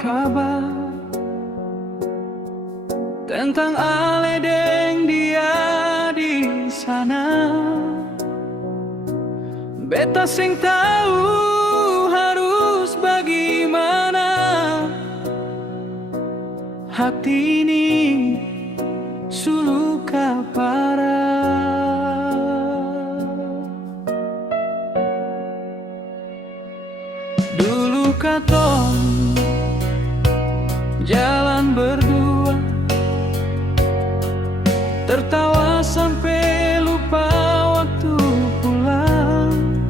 kabar tentang ale deng dia di sana. Beta sing tahu harus bagaimana. Hati ini suluka parah. Dulu katong jalan berdua, tertawa sampai lupa waktu pulang.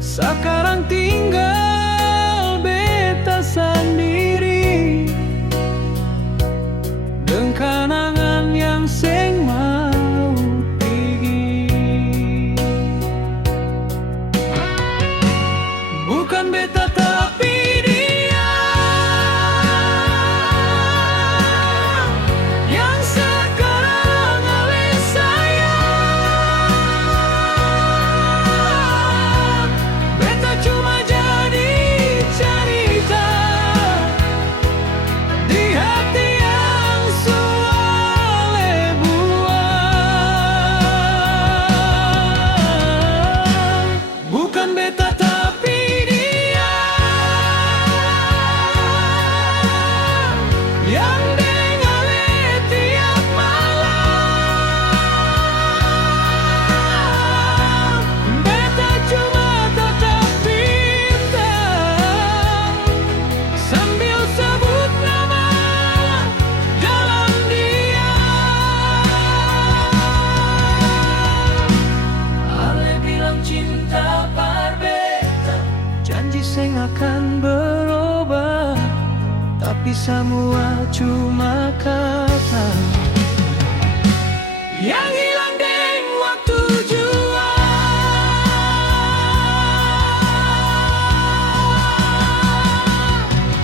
Sekarang tinggal beta sendiri, dengan kenangan yang seng mau pergi. Bukan beta tapi dia yang sekarang ale sayang. Beta cuma jadi cerita di hati yang suale buang. Bukan beta tapi dia yang dengale tiap malam. Beta cuma tetap bintang sambil sebut nama dalam dia. Ale bilang cinta par beta, janji seng akan berubah, tapi semua cuma kata yang hilang deng waktu jua.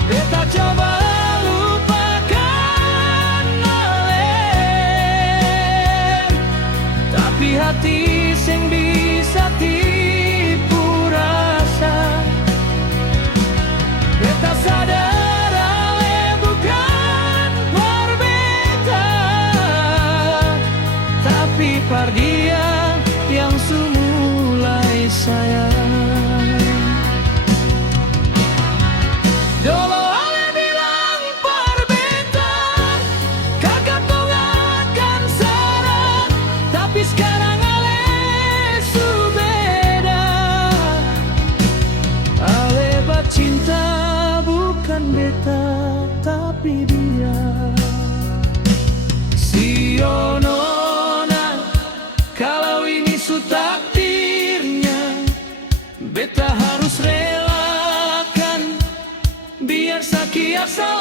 Beta coba lupakan ale, tapi hati seng bisa tipu rasa. Beta sadar ale bukan par beta, tapi par dia yang semulai sayang. Dolo ale bilang par beta kakak tong akan sarang, tapi sekarang ale su beda. Ale bacinta bukan beta tapi dia. Sio nona, kalau ini su takdirnya, beta harus relakan biar sakit asal